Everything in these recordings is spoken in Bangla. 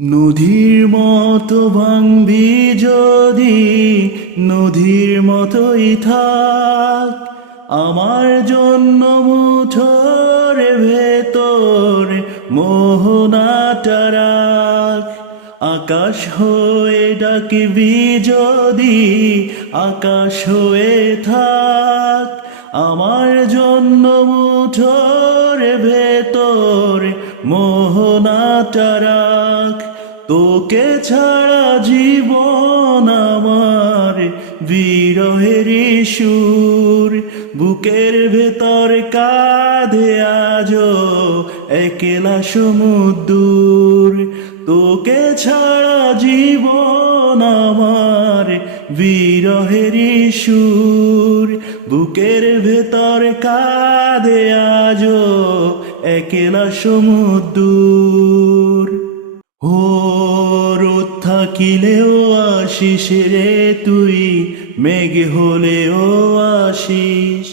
নদীর মতো ভাঙবি যদি নদীর মতোই থাক, আমার জন্য মুঠোর ভেতর মোহনাটা রাখ। আকাশ হয়ে ডাকবি যদি আকাশ হয়ে থাক, আমার জন্য মুঠোর ভেতর মোহনাটা রাখ। তোকে ছাড়া জীবন আমার বিরহেরই সুর, বুকের ভেতর কাঁধে আজো একলা সমুদ্র। তোকে ছাড়া জীবন আমার বিরহেরই সুর, বুকের ভেতর কাঁধে আজো একলা সমুদ্র। ও রোদ থাকিলেও আসিস রে তুই, মেঘ হলেও আসিস,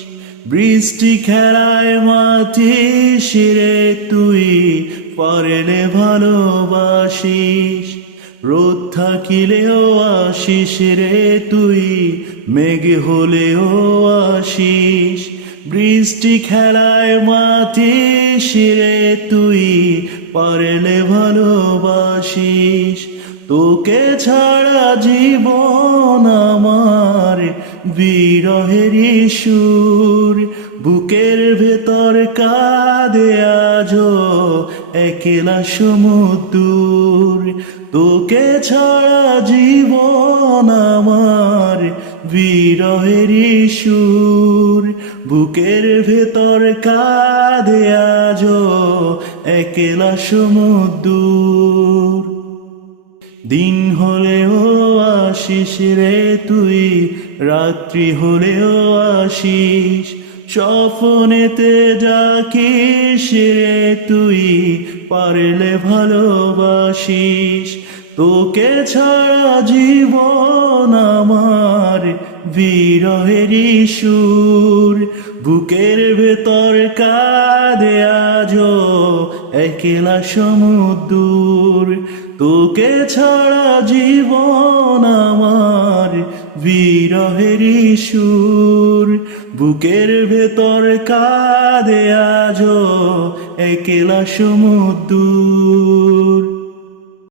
বৃষ্টি খেলায় মাতিস রে তুই, পারলে ভালোবাসিস। রোদ থাকিলেও আসিস রে তুই, মেঘ হলেও আসিস, বৃষ্টি খেলায় মাতিস রে তুই, পারলে ভালোবাসিস। তোকে ছাড়া জীবন আমার বিরহেরই সুর, বুকের ভেতর কাঁধে আজো একলা সমুদ্র। তোকে ছাড়া জীবন আমার বিরহেরই সুর, বুকের ভেতর কাঁধে আজো একলা সমুদ্র। দিন হলেও আসিস রে তুই, রাত্রি হলেও আসিস, স্বপ্নেতে ডাকিস রে তুই, পারলে ভালোবাসিস। তোকে ছাড়া জীবন আমার বিরহেরই সুর, বুকের ভেতর কাঁধে আজো একলা সমুদ্র। তোকে ছাড়া জীবন আমার বিরহেরই সুর, বুকের ভেতর কাঁধে আজো একলা সমুদ্র।